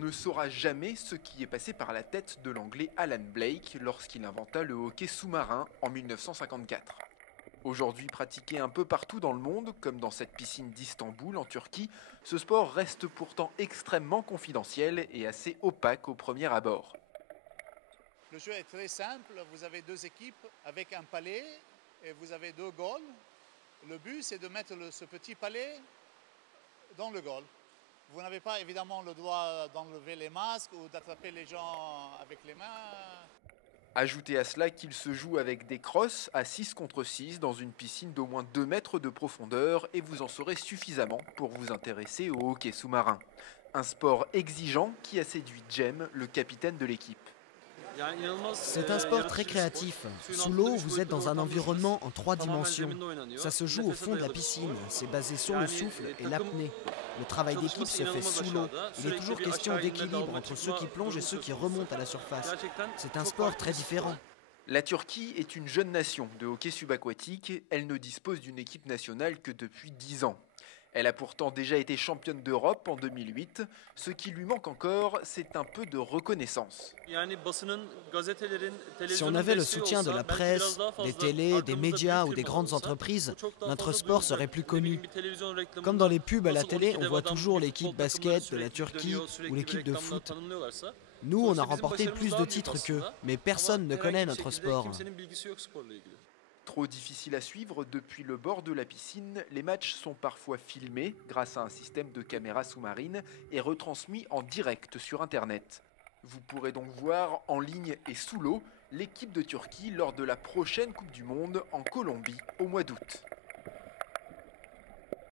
ne saura jamais ce qui est passé par la tête de l'anglais Alan Blake lorsqu'il inventa le hockey sous-marin en 1954. Aujourd'hui pratiqué un peu partout dans le monde, comme dans cette piscine d'Istanbul en Turquie, ce sport reste pourtant extrêmement confidentiel et assez opaque au premier abord. Le jeu est très simple, vous avez deux équipes avec un palet et vous avez deux goals. Le but c'est de mettre ce petit palet dans le goal. Vous n'avez pas évidemment le droit d'enlever les masques ou d'attraper les gens avec les mains. Ajoutez à cela qu'il se joue avec des crosses à 6 contre 6 dans une piscine d'au moins 2 mètres de profondeur et vous en saurez suffisamment pour vous intéresser au hockey sous-marin. Un sport exigeant qui a séduit Cem, le capitaine de l'équipe. C'est un sport très créatif. Sous l'eau, vous êtes dans un environnement en 3 dimensions. Ça se joue au fond de la piscine. C'est basé sur le souffle et l'apnée. Le travail d'équipe se fait sous l'eau. Il est toujours question d'équilibre entre ceux qui plongent et ceux qui remontent à la surface. C'est un sport très différent. La Turquie est une jeune nation de hockey subaquatique. Elle ne dispose d'une équipe nationale que depuis 10 ans. Elle a pourtant déjà été championne d'Europe en 2008. Ce qui lui manque encore, c'est un peu de reconnaissance. Si on avait le soutien de la presse, des télés, des médias ou des grandes entreprises, notre sport serait plus connu. Comme dans les pubs à la télé, on voit toujours l'équipe basket de la Turquie ou l'équipe de foot. Nous, on a remporté plus de titres qu'eux, mais personne ne connaît notre sport. Trop difficile à suivre depuis le bord de la piscine, les matchs sont parfois filmés grâce à un système de caméras sous-marines et retransmis en direct sur Internet. Vous pourrez donc voir en ligne et sous l'eau l'équipe de Turquie lors de la prochaine Coupe du Monde en Colombie au mois d'août.